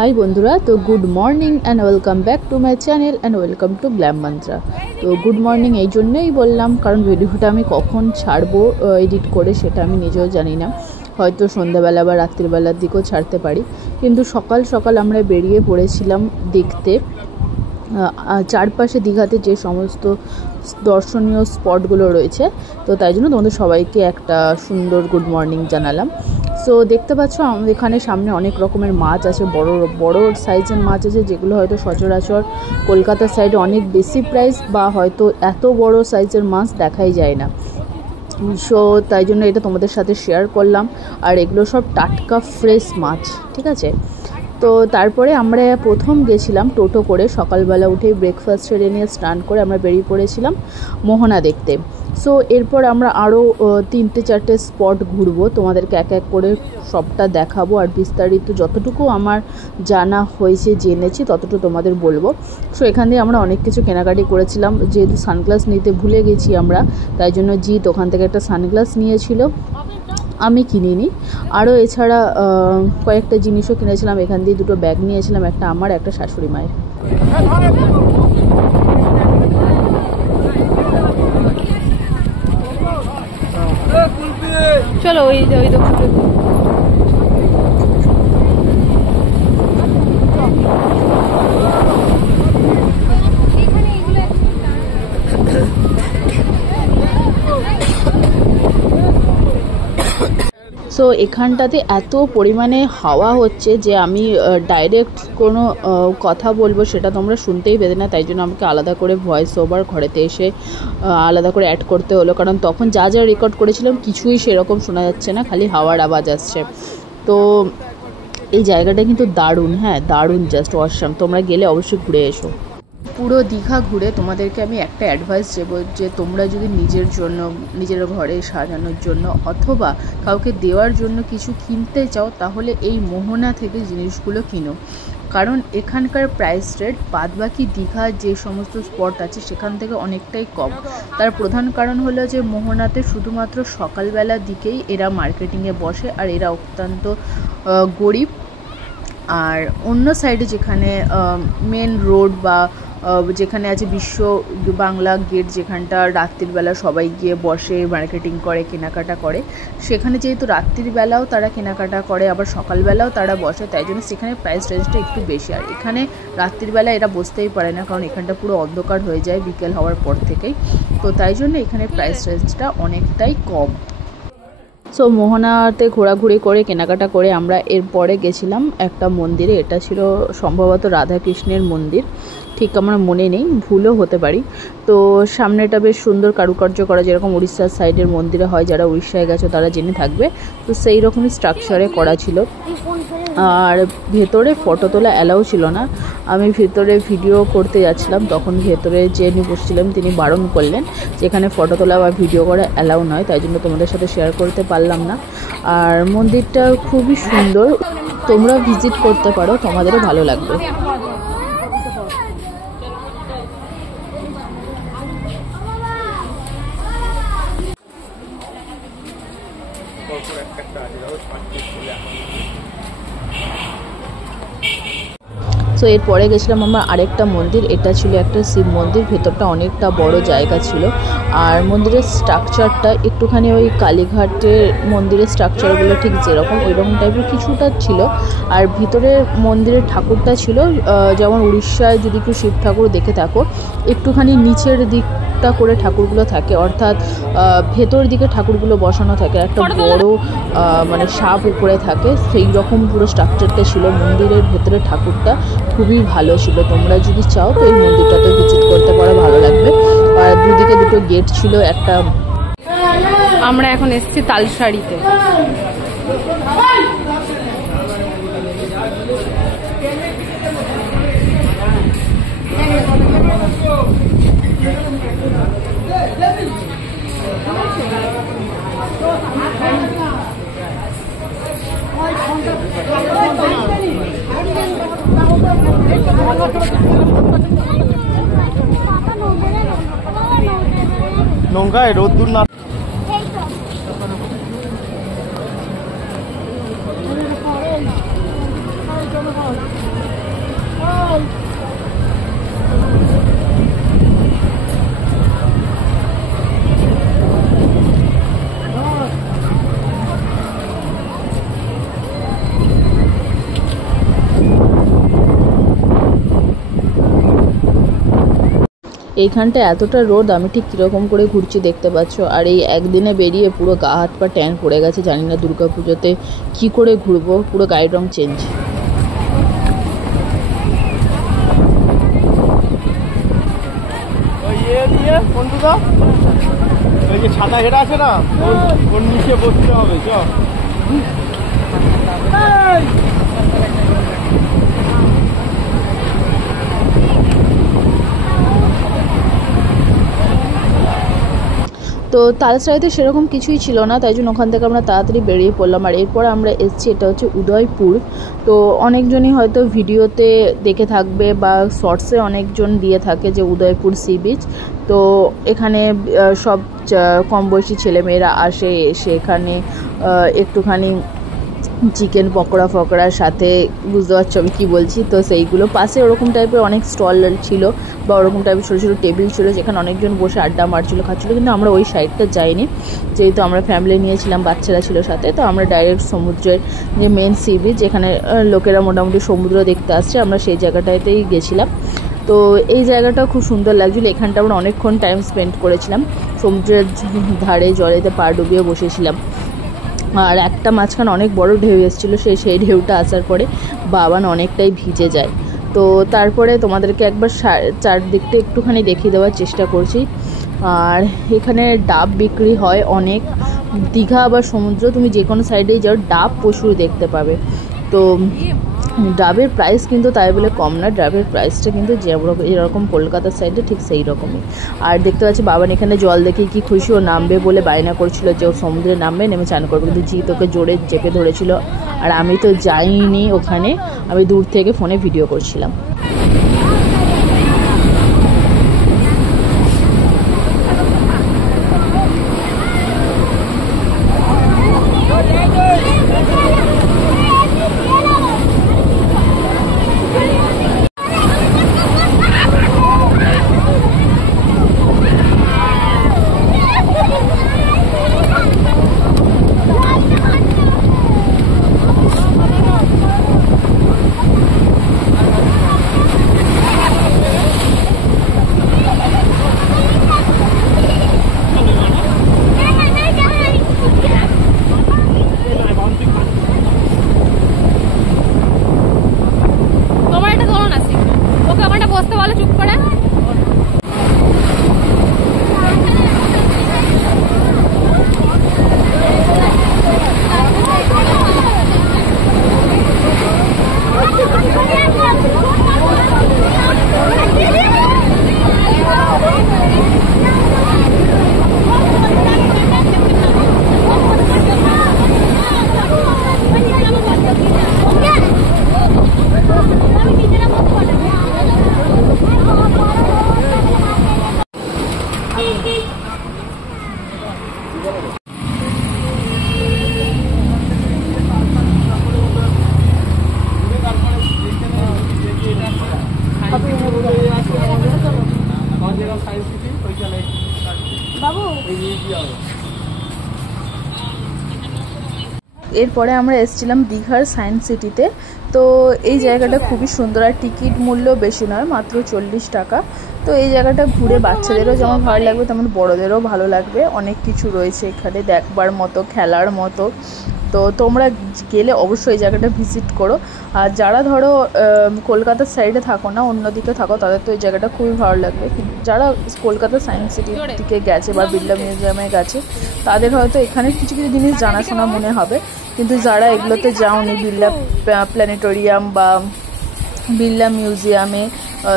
High বন্ধুরা, তো good morning and welcome back to my channel and welcome to glam mantra. তো good morning এই জন্যই বললাম কারণ ভিডিওটা আমি কখন ছাড়বো এডিট করে সেটা আমি নিজেও জানি না, হয়তো সন্ধ্যাবেলা বা রাত্রিবেলার দিকেও ছাড়তে পারি। কিন্তু সকাল সকাল আমরা বেরিয়ে পড়েছিলাম দেখতে চারপাশে দীঘাতে যে সমস্ত দর্শনীয় স্পটগুলো রয়েছে। তো তাই জন্য তোমাদের সবাইকে একটা সুন্দর গুড মর্নিং জানালাম। সো দেখতে পাচ্ছ আমাদের এখানে সামনে অনেক রকমের মাছ আছে, বড় বড় সাইজের মাছ আছে, যেগুলো হয়তো সচরাচর কলকাতার সাইডে অনেক বেশি প্রাইস বা হয়তো এত বড় সাইজের মাছ দেখাই যায় না। সো তাই জন্য এটা তোমাদের সাথে শেয়ার করলাম। আর এগুলো সব টাটকা ফ্রেশ মাছ, ঠিক আছে। তো তারপরে আমরা প্রথম গেছিলাম টোটো করে, সকালবেলা উঠেই ব্রেকফাস্ট সেরে নিয়ে স্নান করে আমরা বেরিয়ে পড়েছিলাম মোহনা দেখতে। সো এরপর আমরা আরও 3-4টে স্পট ঘুরবো, তোমাদেরকে এক এক করে সবটা দেখাবো আর বিস্তারিত যতটুকু আমার জানা হয়েছে জেনেছি ততটুকু তোমাদের বলবো। সো এখান দিয়ে আমরা অনেক কিছু কেনাকাটি করেছিলাম, যেহেতু সানগ্লাস নিতে ভুলে গেছি আমরা, তাই জন্য জিৎ ওখান থেকে একটা সানগ্লাস নিয়েছিল, আমি কিনিনি। আরও এছাড়া কয়েকটা জিনিসও কিনেছিলাম, এখান দিয়ে 2টো ব্যাগ নিয়েছিলাম, একটা আমার একটা শাশুড়ি মায়ের। চলো ওই দোকানে। সো এখানটাতে এত পরিমাণে হাওয়া হচ্ছে যে আমি ডাইরেক্ট কোনো কথা বলবো সেটা তোমরা শুনতেই পেতে না, তাই জন্য আমাকে আলাদা করে ভয়েস ওভার ঘরেতে এসে আলাদা করে অ্যাড করতে হলো, কারণ তখন যা যা রেকর্ড করেছিলাম কিছুই সেরকম শোনা যাচ্ছে না, খালি হাওয়ার আওয়াজ আসছে। তো এই জায়গাটা কিন্তু দারুণ, হ্যাঁ দারুণ, জাস্ট অসাম। তোমরা গেলে অবশ্যই ঘুরে এসো। পুরো দীঘা ঘুরে তোমাদেরকে আমি একটা অ্যাডভাইস দেবো, যে তোমরা যদি নিজের জন্য, নিজের ঘরে সাজানোর জন্য অথবা কাউকে দেওয়ার জন্য কিছু কিনতে চাও, তাহলে এই মোহনা থেকে জিনিসগুলো কিনো, কারণ এখানকার প্রাইস রেট বাদবাকি দীঘার যে সমস্ত স্পট আছে সেখান থেকে অনেকটাই কম। তার প্রধান কারণ হলো যে মোহনাতে শুধুমাত্র সকালবেলার দিকেই এরা মার্কেটিংয়ে বসে, আর এরা অত্যন্ত গরিব। আর অন্য সাইডে যেখানে মেন রোড বা যেখানে আছে বিশ্ব বাংলা গেট, যেখানটা রাত্রিবেলা সবাই গিয়ে বসে মার্কেটিং করে, কেনাকাটা করে, সেখানে যেহেতু রাত্রিবেলাও তারা কেনাকাটা করে আবার সকালবেলাও তারা বসে, তাই জন্য সেখানে প্রাইস রেঞ্জটা একটু বেশি। আর এখানে রাত্রিবেলা এরা বসতেই পারে না, কারণ এখানটা পুরো অন্ধকার হয়ে যায় বিকেল হওয়ার পর থেকেই। তো তাই জন্য এখানে প্রাইস রেঞ্জটা অনেকটাই কম। সো মোহনাতে ঘোরাঘুরি করে কেনাকাটা করে আমরা এরপরে গেছিলাম একটা মন্দিরে, এটা ছিল সম্ভবত রাধাকৃষ্ণের মন্দির, ঠিক আমার মনে নেই, ভুলও হতে পারি। তো সামনেটা বেশ সুন্দর কারুকার্য করা, যেরকম উড়িষ্যার সাইডের মন্দিরে হয়, যারা উড়িষ্যায় গেছো তারা জেনে থাকবে। তো সেই রকমই স্ট্রাকচারে করা ছিল। আর ভেতরে ফটো তোলা অ্যালাউ ছিল না, আমি ভেতরে ভিডিও করতে যাচ্ছিলাম, তখন ভেতরে যিনি বসছিলেন তিনি বারণ করলেন যেখানে ফটো তোলা বা ভিডিও করা অ্যালাউ নয়, তাই জন্য তোমাদের সাথে শেয়ার করতে পারলাম না। আর মন্দিরটা খুবই সুন্দর, তোমরা ভিজিট করতে পারো, তোমাদেরও ভালো লাগবে। সো এরপরে গেছিলাম আমরা আরেকটা মন্দির, এটা ছিল একটা শিব মন্দির, ভেতরটা অনেকটা বড় জায়গা ছিল। আর মন্দিরের স্ট্রাকচারটা একটুখানি ওই কালীঘাটের মন্দিরের স্ট্রাকচারগুলো ঠিক যেরকম ওই রকম টাইপের কিছুটা ছিল। আর ভিতরে মন্দিরের ঠাকুরটা ছিল যেমন উড়িষ্যায় যদি কেউ শিব ঠাকুর দেখে থাকো, একটুখানি নিচের দিকটা করে ঠাকুরগুলো থাকে, অর্থাৎ ভেতর দিকে ঠাকুরগুলো বসানো থাকে, একটা বড় মানে সাপ উপরে থাকে, সেই রকম পুরো স্ট্রাকচারটা ছিল। মন্দিরের ভেতরে ঠাকুরটা খুবই ভালো ছিল, তোমরা যদি চাও তো এই মন্দিরটাতে ভিজিট করতে পারো, ভালো লাগবে। আর দুদিকে 2টো গেট ছিল, একটা। আমরা এখন এসেছি তালসারিতে। নৌকায় রোদ্দুর না Hãy subscribe cho kênh Ghiền Mì Gõ để không bỏ lỡ những video hấp dẫn. এইখানটা এতটা রোদ, আমি ঠিক কীরকম করে ঘুরছি দেখতে পাচ্ছ। আর এই একদিনে বেরিয়ে পুরো গা হাত পা ট্যান পড়ে গেছে। জানি না দুর্গা পুজোতে কী করে ঘুরবো, পুরো গায়ের রং চেঞ্জ। ওই যে ছাতা হেঁটে আছে না, ওর নিচে বসতে হবে। চ তো তালসাইতে সেরকম কিছুই ছিল না, তাই জন্য ওখান থেকে আমরা তাড়াতাড়ি বেরিয়ে পড়লাম। আর এরপরে আমরা এসেছি, এটা হচ্ছে উদয়পুর। তো অনেকজনই হয়তো ভিডিওতে দেখে থাকবে বা শর্টসে অনেকজন দিয়ে থাকে যে উদয়পুর সি বিচ। তো এখানে সব কম বয়সী ছেলেমেয়েরা আসে, এসে এখানে একটুখানি চিকেন পকোড়া ফকোড়ার সাথে, বুঝতে পারছো আমি কী বলছি। তো সেইগুলো পাশে ওরকম টাইপের অনেক স্টল ছিল বা ওরকম টাইপের ছোটো ছোটো টেবিল ছিল, যেখানে অনেকজন বসে আড্ডা মারছিল, খাচ্ছিলো। কিন্তু আমরা ওই সাইডটা যাইনি, যেহেতু আমরা ফ্যামিলি নিয়েছিলাম, বাচ্চারা ছিল সাথে। তো আমরা ডাইরেক্ট সমুদ্রের যে মেন সি বিচ, যেখানে লোকেরা মোটামুটি সমুদ্র দেখতে আসছে, আমরা সেই জায়গাটাতেই গেছিলাম। তো এই জায়গাটা খুব সুন্দর লাগছিলো। এখানটা আমরা অনেকক্ষণ টাইম স্পেন্ড করেছিলাম, সমুদ্রের ধারে জলেতে পা ডুবিয়ে বসেছিলাম। আর একটা মাঝখানে অনেক বড় ঢেউ এসেছিলো, সেই ঢেউটা আসার পরে বাবান অনেকটাই ভিজে যায়। তো তারপরে তোমাদেরকে একবার চারদিকটা একটুখানি দেখিয়ে দেওয়ার চেষ্টা করছি। আর এখানে ডাব বিক্রি হয় অনেক। দীঘা বা সমুদ্র তুমি যে কোনো সাইডেই যাও, ডাব প্রচুর দেখতে পাবে। তো ডাবের প্রাইস কিন্তু তাই বলে কম না, ডাবের প্রাইসটা কিন্তু যেরকম কলকাতার সাইডে ঠিক সেই রকমই। আর দেখতে পাচ্ছি বাবান এখানে জল দেখে কি খুশি, ও নামবে বলে বায়না করছিল যে ও সমুদ্রে নামবে, নেমে চান করবে। কিন্তু জি তোকে জোরে চেপে ধরেছিল। আর আমি তো যাইনি ওখানে, আমি দূর থেকে ফোনে ভিডিও করছিলাম। এরপরে আমরা এসেছিলাম দীঘার সায়েন্স সিটিতে। তো এই জায়গাটা খুবই সুন্দর, আর টিকিট মূল্য বেশি নয়, মাত্র 40 টাকা। তো এই জায়গাটা ঘুরে বাচ্চাদেরও যেমন ভালো লাগবে তেমন বড়োদেরও ভালো লাগবে। অনেক কিছু রয়েছে এখানে দেখবার মতো, খেলার মতো। তো তোমরা গেলে অবশ্যই এই জায়গাটা ভিজিট করো। আর যারা ধরো কলকাতার সাইডে থাকো না, অন্যদিকে থাকো, তাদের তো এই জায়গাটা খুবই ভালো লাগবে। যারা কলকাতা সায়েন্স সিটির দিকে গেছে বা বিড়লা মিউজিয়ামে গেছে, তাদের হয়তো এখানে কিছু কিছু জিনিস জানাশোনা মনে হবে। কিন্তু যারা এগুলোতে যাওনি, বিড়লা প্ল্যানেটোরিয়াম বা বিড়লা মিউজিয়ামে,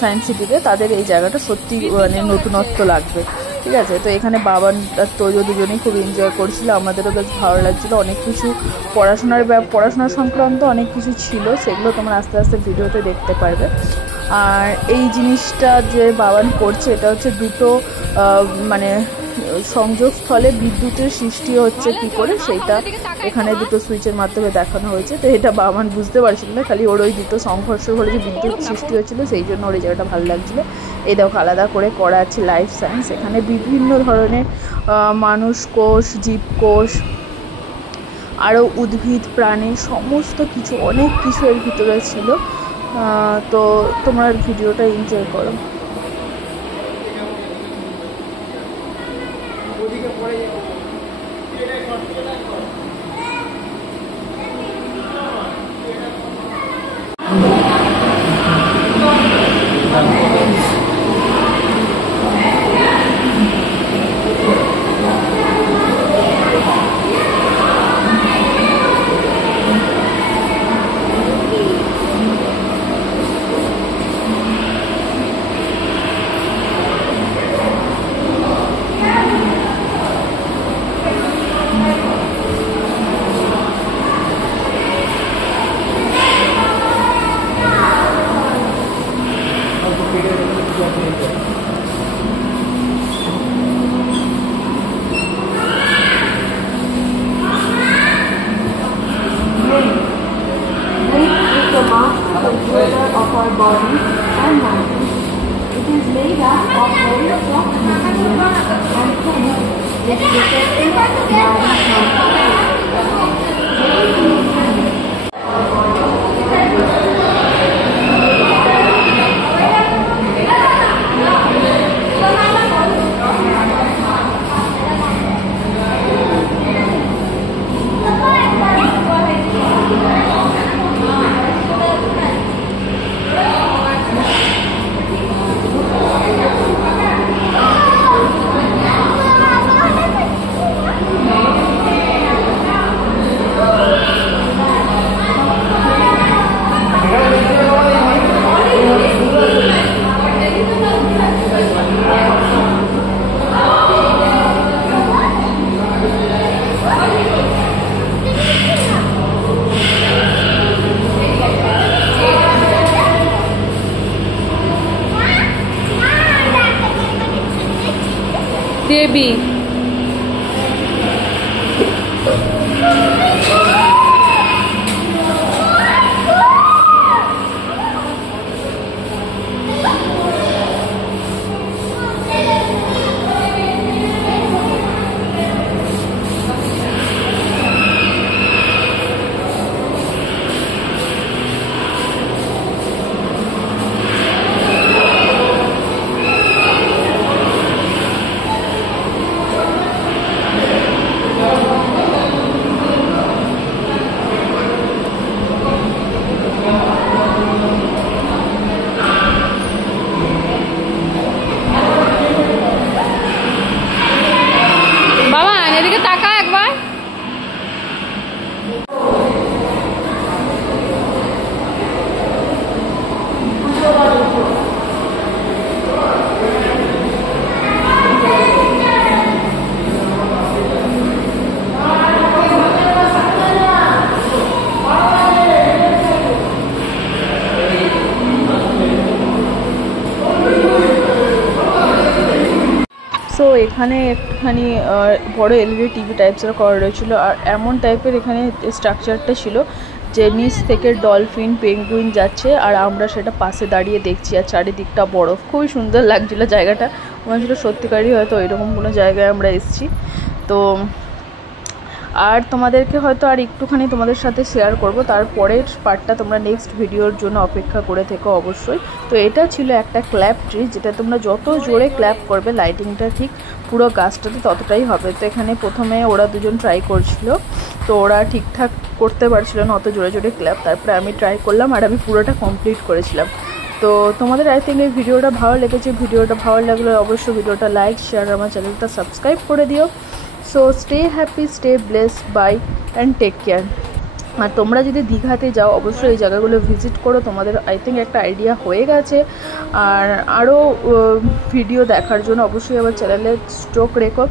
সায়েন্স সিটিতে, তাদের এই জায়গাটা সত্যি মানে নতুনত্ব লাগবে। ঠিক আছে, তো এখানে বাবান আর তোজো দুজনেই খুব এনজয় করছিল, আমাদেরও বেশ ভালো লাগছিলো। অনেক কিছু পড়াশোনা সংক্রান্ত অনেক কিছু ছিল, সেগুলো তোমরা আস্তে আস্তে ভিডিওতে দেখতে পারবে। আর এই জিনিসটা যে বাবান করছে, এটা হচ্ছে দুটো মানে সংযোগস্থলে বিদ্যুতের সৃষ্টি হচ্ছে কি করে সেইটা এখানে দুটো সুইচের মাধ্যমে দেখানো হয়েছে। তো এটা বাবান বুঝতে পারছিল না, খালি ওর ওই দুটো সংঘর্ষ হলে যে বিদ্যুৎ সৃষ্টি হচ্ছিলো সেই জন্য ওর এই জায়গাটা ভালো লাগছিলো। এই দেখো আলাদা করে করা আছে লাইফ সায়েন্স, এখানে বিভিন্ন ধরনের মানুষ কোষ, জীবকোষ, আরও উদ্ভিদ প্রাণী সমস্ত কিছু অনেক কিছু এর ভিতরে ছিল। তো তোমরা ভিডিওটা এনজয় করো। Of our body and mind. It is made up of very soft material and thin, with protective দেবী। সো এখানে একটুখানি বড় এলইডি টিভি টাইপসের করা রয়েছিল, আর এমন টাইপের এখানে স্ট্রাকচারটা ছিল যে নিচ থেকে ডলফিন পেঙ্গুইন যাচ্ছে আর আমরা সেটা পাশে দাঁড়িয়ে দেখছি, আর চারিদিকটা বরফ। খুবই সুন্দর লাগছিলো জায়গাটা, মনে হচ্ছিলো সত্যিকারই হয়তো এরকম কোনো জায়গায় আমরা এসেছি। তো আর তোমাদেরকে হয়তো আর একটুখানি তোমাদের সাথে শেয়ার করব, তারপরের পার্টটা তোমরা নেক্সট ভিডিওর জন্য অপেক্ষা করে থেকো অবশ্যই। তো এটা ছিল একটা ক্ল্যাপ ট্রি, যেটা তোমরা যত জোরে ক্ল্যাপ করবে লাইটিংটা ঠিক পুরো গাছটাতে ততটাই হবে। তো এখানে প্রথমে ওরা দুজন ট্রাই করছিল, তো ওরা ঠিকঠাক করতে পারছিল না অত জোরে জোরে ক্ল্যাপ, তারপরে আমি ট্রাই করলাম আর আমি পুরোটা কমপ্লিট করেছিলাম। তো তোমাদের আই থিঙ্ক এই ভিডিওটা ভালো লেগেছে। ভিডিওটা ভালো লাগলে অবশ্যই ভিডিওটা লাইক, শেয়ার, আমার চ্যানেলটা সাবস্ক্রাইব করে দিও। So stay happy, stay blessed, bye and take care. আর তোমরা যদি দীঘাতে যাও অবশ্যই এই জায়গাগুলো ভিজিট করো, তোমাদের আই থিঙ্ক একটা আইডিয়া হয়ে গেছে। আর আরও ভিডিও দেখার জন্য অবশ্যই আমার চ্যানেলে চোখ রেখো।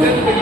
Thank you.